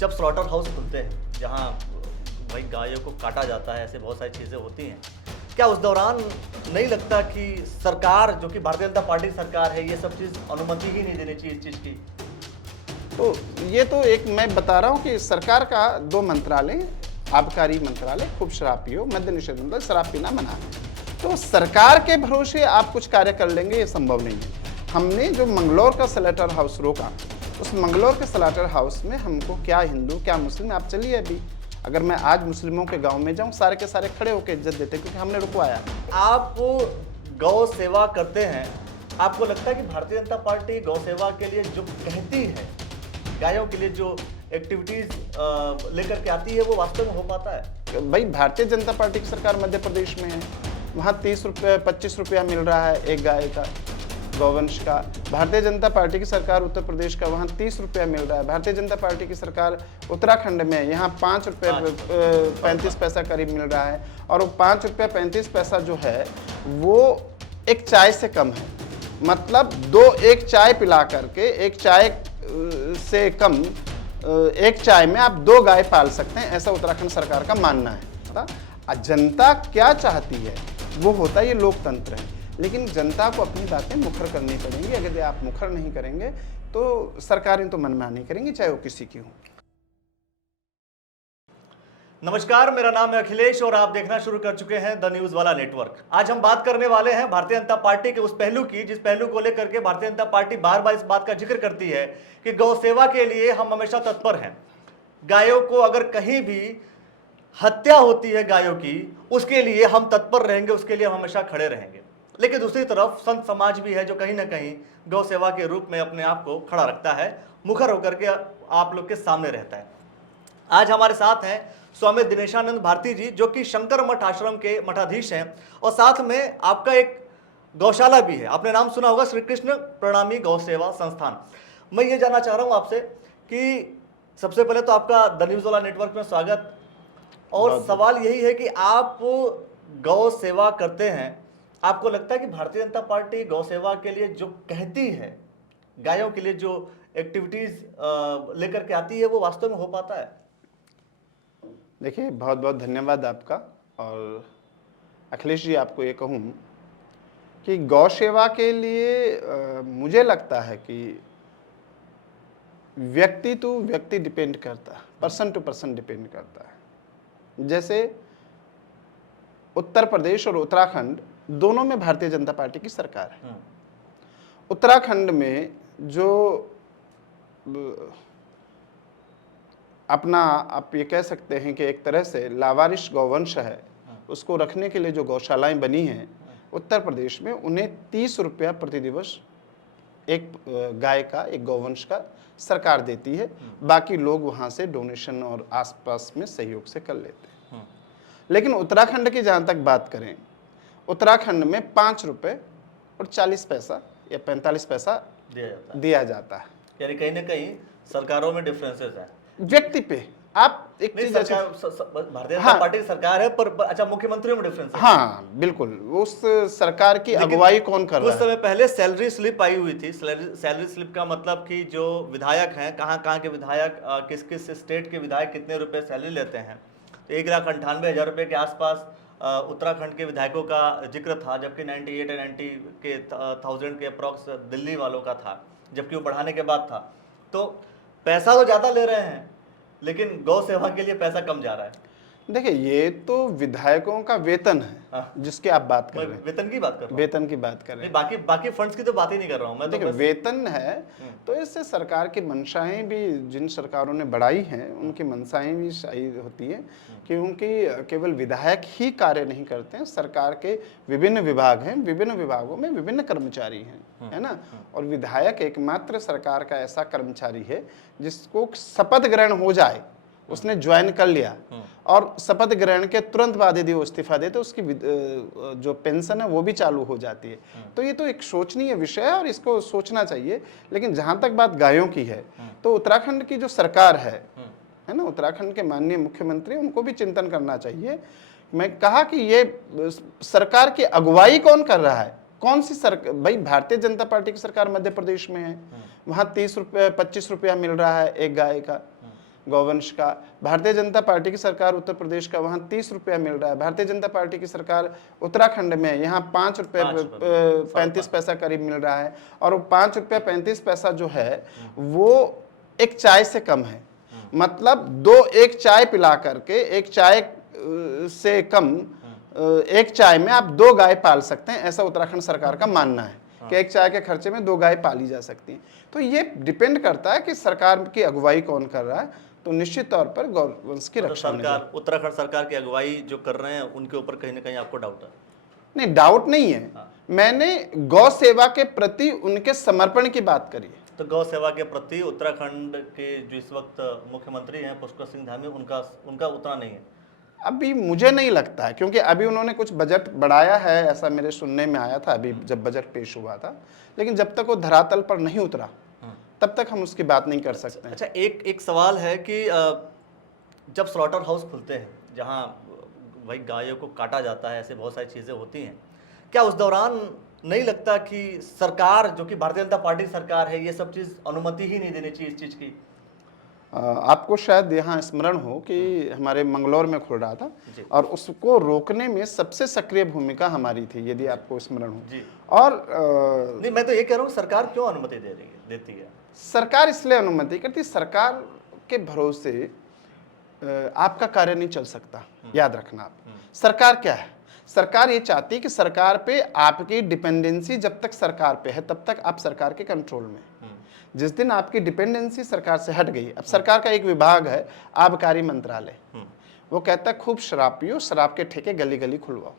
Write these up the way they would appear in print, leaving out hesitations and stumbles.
जब slaughter house खुलते हैं जहाँ भाई गायों को काटा जाता है, ऐसे बहुत सारी चीज़ें होती हैं, क्या उस दौरान नहीं लगता कि सरकार, जो कि भारतीय जनता पार्टी सरकार है, ये सब चीज़ अनुमति ही नहीं देनी चाहिए इस चीज़ की? तो ये तो एक मैं बता रहा हूँ कि सरकार का 2 मंत्रालय, आबकारी मंत्रालय, खूब शराब पियो, मद्य निषेध मंत्रालय, शराब पीना मना है। तो सरकार के भरोसे आप कुछ कार्य कर लेंगे, ये संभव नहीं है। हमने जो मंगलौर का स्लॉटर हाउस रोका, उस मंगलौर के स्लॉटर हाउस में हमको क्या हिंदू क्या मुस्लिम, आप चलिए अभी, अगर मैं आज मुस्लिमों के गांव में जाऊं, सारे के सारे खड़े होकर इज्जत देते क्योंकि हमने रुकवाया। आप गौ सेवा करते हैं, आपको लगता है कि भारतीय जनता पार्टी गौ सेवा के लिए जो कहती है, गायों के लिए जो एक्टिविटीज लेकर के आती है, वो वास्तव में हो पाता है? भाई भारतीय जनता पार्टी की सरकार मध्य प्रदेश में है, वहाँ 30 रुपये 25 रुपया मिल रहा है एक गाय का, गौवंश का। भारतीय जनता पार्टी की सरकार उत्तर प्रदेश का, वहाँ 30 रुपया मिल रहा है। भारतीय जनता पार्टी की सरकार उत्तराखंड में, यहाँ 5 रुपये 35 पैसा करीब मिल रहा है, और वो 5 रुपये 35 पैसा जो है वो एक चाय से कम है। मतलब एक चाय पिला करके, एक चाय से कम एक चाय में आप 2 गाय पाल सकते हैं, ऐसा उत्तराखंड सरकार का मानना है। जनता क्या चाहती है वो होता है, ये लोकतंत्र है, लेकिन जनता को अपनी बातें मुखर करनी पड़ेंगी। अगर आप मुखर नहीं करेंगे तो सरकारें तो मनमानी करेंगी, चाहे वो किसी की हो। नमस्कार, मेरा नाम है अखिलेश और आप देखना शुरू कर चुके हैं द न्यूज वाला नेटवर्क। आज हम बात करने वाले हैं भारतीय जनता पार्टी के उस पहलू की, जिस पहलू को लेकर के भारतीय जनता पार्टी बार बार इस बात का जिक्र करती है कि गौ सेवा के लिए हम हमेशा तत्पर हैं। गायों को अगर कहीं भी हत्या होती है गायों की, उसके लिए हम तत्पर रहेंगे, उसके लिए हम हमेशा खड़े रहेंगे। लेकिन दूसरी तरफ संत समाज भी है जो कहीं ना कहीं गौ सेवा के रूप में अपने आप को खड़ा रखता है, मुखर होकर के आप लोग के सामने रहता है। आज हमारे साथ हैं स्वामी दिनेशानंद भारती जी, जो कि शंकर मठ आश्रम के मठाधीश हैं, और साथ में आपका एक गौशाला भी है। आपने नाम सुना होगा, श्री कृष्ण प्रणामी गौ सेवा संस्थान। मैं ये जानना चाह रहा हूँ आपसे कि सबसे पहले तो आपका द न्यूज वाला नेटवर्क में स्वागत, और सवाल यही है कि आप गौ सेवा करते हैं, आपको लगता है कि भारतीय जनता पार्टी गौ सेवा के लिए जो कहती है, गायों के लिए जो एक्टिविटीज लेकर के आती है, वो वास्तव में हो पाता है? देखिए, बहुत बहुत धन्यवाद आपका। और अखिलेश जी, आपको ये कहूँ कि गौ सेवा के लिए मुझे लगता है कि व्यक्ति टू व्यक्ति डिपेंड करता है, पर्सन टू पर्सन डिपेंड करता है। जैसे उत्तर प्रदेश और उत्तराखंड दोनों में भारतीय जनता पार्टी की सरकार है। उत्तराखंड में जो अपना, आप ये कह सकते हैं कि एक तरह से लावारिश गौवंश है, उसको रखने के लिए जो गौशालाएं बनी हैं उत्तर प्रदेश में, उन्हें 30 रुपया प्रति दिवस एक गाय का, एक गौवंश का सरकार देती है। बाकी लोग वहाँ से डोनेशन और आसपास में सहयोग से कर लेते हैं। लेकिन उत्तराखंड की जहाँ तक बात करें, उत्तराखंड में 5 रुपये और 40 पैसा या 45 पैसा दिया जाता है। यानी कहीं ना कहीं सरकारों में डिफरेंसेस हैं व्यक्ति पे। आप एक चीज भारतीय जनता पार्टी की सरकार है, पर अच्छा, मुख्यमंत्रियों में डिफरेंस है। हाँ बिल्कुल, उस सरकार की अगुवाई कौन कर रहा है? कुछ समय पहले सैलरी स्लिप आई हुई थी। सैलरी स्लिप का मतलब कि जो विधायक हैं, कहाँ के विधायक, किस किस स्टेट के विधायक कितने रुपए सैलरी लेते हैं। तो 1,98,000 रुपये के आसपास उत्तराखंड के विधायकों का जिक्र था, जबकि 98 या 90 के 1000 के अप्रॉक्स दिल्ली वालों का था, जबकि वो बढ़ाने के बाद था। तो पैसा तो ज़्यादा ले रहे हैं, लेकिन गौ सेवा के लिए पैसा कम जा रहा है। देखिए, ये तो विधायकों का वेतन है जिसकी आप बात कर रहे हैं। वेतन की बात कर रहा हूं। वेतन की बात कर रहे हैं, बाकी फंड्स की तो बात ही नहीं कर रहा हूं मैं। देखिए, वेतन है तो इससे सरकार की मंशाएं भी, जिन सरकारों ने बढ़ाई हैं उनकी मंशाएं भी सही होती है, क्योंकि केवल विधायक ही कार्य नहीं करते हैं। सरकार के विभिन्न विभाग हैं, विभिन्न विभागों में विभिन्न कर्मचारी हैं, है ना। और विधायक एकमात्र सरकार का ऐसा कर्मचारी है जिसको शपथ ग्रहण हो जाए, उसने ज्वाइन कर लिया और शपथ ग्रहण के तुरंत बाद यदि वो इस्तीफा दे तो उसकी जो पेंशन है वो भी चालू हो जाती है। तो ये तो एक सोचनीय विषय है और इसको सोचना चाहिए। लेकिन जहां तक बात गायों की है, तो उत्तराखंड की जो सरकार है ना, उत्तराखंड के माननीय मुख्यमंत्री, उनको भी चिंतन करना चाहिए। मैं कहा कि ये सरकार की अगुवाई कौन कर रहा है, कौन सी सरकार? भाई भारतीय जनता पार्टी की सरकार मध्य प्रदेश में है, वहां 30 रुपये 25 रुपया मिल रहा है एक गाय का। गौवंश का। भारतीय जनता पार्टी की सरकार उत्तर प्रदेश का, वहाँ 30 रुपया मिल रहा है। भारतीय जनता पार्टी की सरकार उत्तराखंड में, यहाँ 5 रुपये 35 पैसा करीब मिल रहा है। और वो 5 रुपया 35 पैसा जो है वो एक चाय से कम है। मतलब एक चाय पिला करके, एक चाय से कम एक चाय में आप 2 गाय पाल सकते हैं, ऐसा उत्तराखंड सरकार का मानना है कि एक चाय के खर्चे में 2 गाय पाली जा सकती हैं। तो ये डिपेंड करता है कि सरकार की अगुवाई कौन कर रहा है। तो निश्चित तौर पर गौवंश की रक्षा होनी चाहिए। सरकार, उत्तराखंड सरकार की अगुवाई जो कर रहे हैं उनके ऊपर कहीं ना कहीं आपको डाउट है? नहीं, डाउट नहीं है। मैंने गौ सेवा के प्रति उनके समर्पण की बात करी है। तो गौ सेवा के प्रति उत्तराखंड के जो इस वक्त मुख्यमंत्री हैं पुष्कर सिंह धामी, उनका उतना नहीं है अभी, मुझे नहीं लगता है, क्योंकि अभी उन्होंने कुछ बजट बढ़ाया है ऐसा मेरे सुनने में आया था अभी जब बजट पेश हुआ था। लेकिन जब तक वो धरातल पर नहीं उतरा तब तक हम उसकी बात नहीं कर सकते हैं। अच्छा, एक सवाल है कि जब स्लॉटर हाउस खुलते हैं जहां भाई गायों को काटा जाता है, ऐसे बहुत सारी चीज़ें होती हैं, क्या उस दौरान नहीं लगता कि सरकार, जो कि भारतीय जनता पार्टी सरकार है, ये सब चीज़ अनुमति ही नहीं देनी चाहिए इस चीज़ की? आपको शायद यहाँ स्मरण हो कि हमारे मंगलौर में खुल रहा था और उसको रोकने में सबसे सक्रिय भूमिका हमारी थी, यदि आपको स्मरण हो जी। और नहीं, मैं तो ये कह रहा हूँ सरकार क्यों अनुमति देती है? सरकार इसलिए अनुमति करती, सरकार के भरोसे आपका कार्य नहीं चल सकता। याद रखना आप, सरकार क्या है, सरकार ये चाहती है कि सरकार पे आपकी डिपेंडेंसी जब तक सरकार पे है तब तक आप सरकार के कंट्रोल में। जिस दिन आपकी डिपेंडेंसी सरकार से हट गई, अब सरकार का एक विभाग है आबकारी मंत्रालय, वो कहता है खूब शराब पियो, शराब के ठेके गली गली खुलवाओ,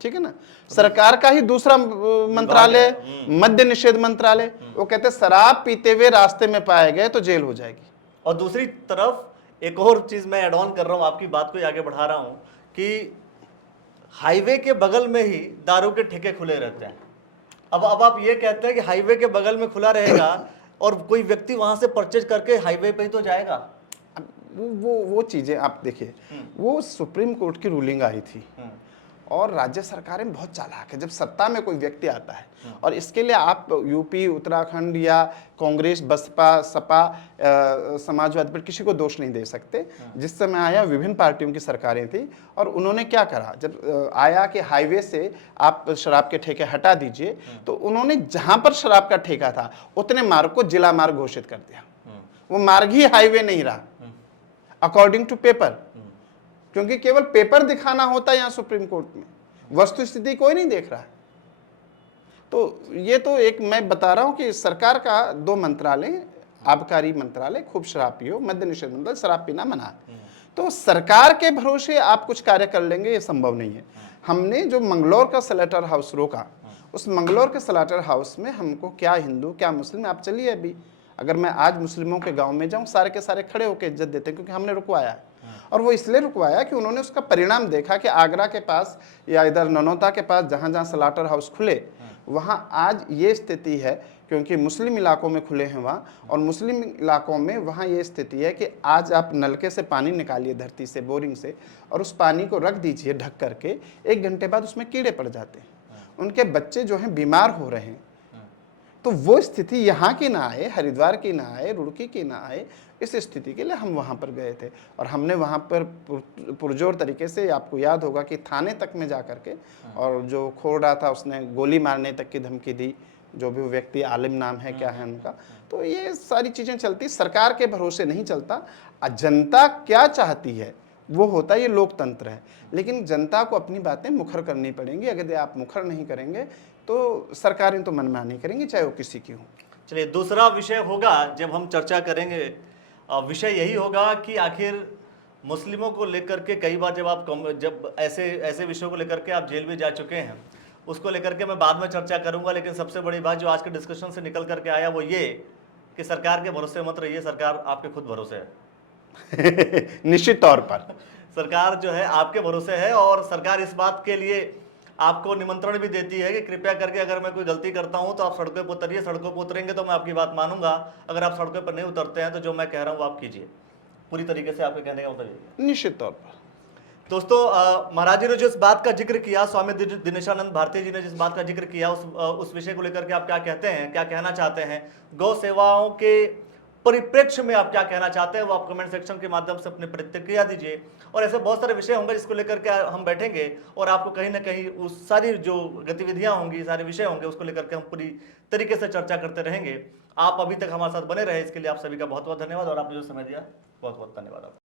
ठीक है ना। सरकार का ही दूसरा मंत्रालय मद्य निषेध मंत्रालय, वो कहते हैं शराब पीते हुए रास्ते में पाए गए तो जेल हो जाएगी। और दूसरी तरफ एक और चीज मैं एड ऑन कर रहा हूँ, आपकी बात को आगे बढ़ा रहा हूँ कि हाईवे के बगल में ही दारू के ठेके खुले रहते हैं। अब आप ये कहते हैं कि हाईवे के बगल में खुला रहेगा और कोई व्यक्ति वहां से परचेज करके हाईवे पे ही तो जाएगा। अब वो चीजें आप देखिए, वो सुप्रीम कोर्ट की रूलिंग आई थी और राज्य सरकारें बहुत चालाक है। जब सत्ता में कोई व्यक्ति आता है, और इसके लिए आप यूपी, उत्तराखंड या कांग्रेस, बसपा, सपा, समाजवादी पर किसी को दोष नहीं दे सकते। जिस समय आया विभिन्न पार्टियों की सरकारें थी और उन्होंने क्या करा, जब आया कि हाईवे से आप शराब के ठेके हटा दीजिए, तो उन्होंने जहां पर शराब का ठेका था उतने मार्ग को जिला मार्ग घोषित कर दिया। वो मार्ग ही हाईवे नहीं रहा अकॉर्डिंग टू पेपर, क्योंकि केवल पेपर दिखाना होता है यहाँ सुप्रीम कोर्ट में, वस्तुस्थिति कोई नहीं देख रहा है। तो ये तो एक मैं बता रहा हूं कि सरकार का 2 मंत्रालय, आबकारी मंत्रालय खूब शराब पियो, मद्य निषेध मंत्रालय शराब पीना मना। तो सरकार के भरोसे आप कुछ कार्य कर लेंगे, ये संभव नहीं है। हमने जो मंगलौर का स्लॉटर हाउस रोका, उस मंगलौर के स्लॉटर हाउस में हमको क्या हिंदू क्या मुस्लिम, आप चलिए अभी अगर मैं आज मुस्लिमों के गांव में जाऊं, सारे के सारे खड़े होकर इज्जत देते हैं, क्योंकि हमने रुकवाया है। और वो इसलिए रुकवाया कि उन्होंने उसका परिणाम देखा कि आगरा के पास या इधर ननौता के पास जहाँ जहाँ स्लॉटर हाउस खुले, वहाँ आज ये स्थिति है, क्योंकि मुस्लिम इलाकों में खुले हैं वहाँ, और मुस्लिम इलाकों में वहाँ ये स्थिति है कि आज आप नलके से पानी निकालिए धरती से, बोरिंग से, और उस पानी को रख दीजिए ढक करके, 1 घंटे बाद उसमें कीड़े पड़ जाते हैं, उनके बच्चे जो हैं बीमार हो रहे हैं। तो वो स्थिति यहाँ की ना आए, हरिद्वार की ना आए, रुड़की की ना आए, इस स्थिति के लिए हम वहाँ पर गए थे। और हमने वहाँ पर पुरजोर तरीके से, आपको याद होगा कि थाने तक में जा करके, और जो खोल रहा था उसने गोली मारने तक की धमकी दी, जो भी व्यक्ति, आलिम नाम है क्या है उनका। तो ये सारी चीज़ें चलती, सरकार के भरोसे नहीं चलता। जनता क्या चाहती है वो होता है, ये लोकतंत्र है। लेकिन जनता को अपनी बातें मुखर करनी पड़ेंगी। अगर आप मुखर नहीं करेंगे तो सरकारें तो मनमानी करेंगी, चाहे वो किसी की हो। चलिए, दूसरा विषय होगा जब हम चर्चा करेंगे, विषय यही होगा कि आखिर मुस्लिमों को लेकर के कई बार जब ऐसे विषयों को लेकर के आप जेल भी जा चुके हैं, उसको लेकर के मैं बाद में चर्चा करूंगा। लेकिन सबसे बड़ी बात जो आज के डिस्कशन से निकल करके आया वो ये कि सरकार के भरोसे मत रहिए, सरकार आपके खुद भरोसे है। निश्चित तौर पर सरकार जो है आपके भरोसे है, और सरकार इस बात के लिए आपको निमंत्रण भी देती है कि कृपया करके अगर मैं कोई गलती करता हूं तो आप सड़कों पर उतरिए, सड़कों पर उतरेंगे तो मैं आपकी बात मानूंगा, अगर आप सड़कों पर नहीं उतरते हैं तो जो मैं कह रहा हूं वो आप कीजिए। पूरी तरीके से आपके कहने का मतलब निश्चित तौर पर। दोस्तों, महाराज जी ने जो इस बात का जिक्र किया, स्वामी दिनेशानंद भारती जी ने जिस बात का जिक्र किया, उस विषय को लेकर के आप क्या कहते हैं, क्या कहना चाहते हैं? गौ सेवाओं के परिप्रेक्ष्य में आप क्या कहना चाहते हैं, वो आप कमेंट सेक्शन के माध्यम से अपनी प्रतिक्रिया दीजिए। और ऐसे बहुत सारे विषय होंगे जिसको लेकर के हम बैठेंगे और आपको कहीं ना कहीं उस सारी जो गतिविधियां होंगी, सारे विषय होंगे, उसको लेकर के हम पूरी तरीके से चर्चा करते रहेंगे। आप अभी तक हमारे साथ बने रहे, इसके लिए आप सभी का बहुत बहुत धन्यवाद, और आपने जो समय दिया बहुत बहुत धन्यवाद आपका।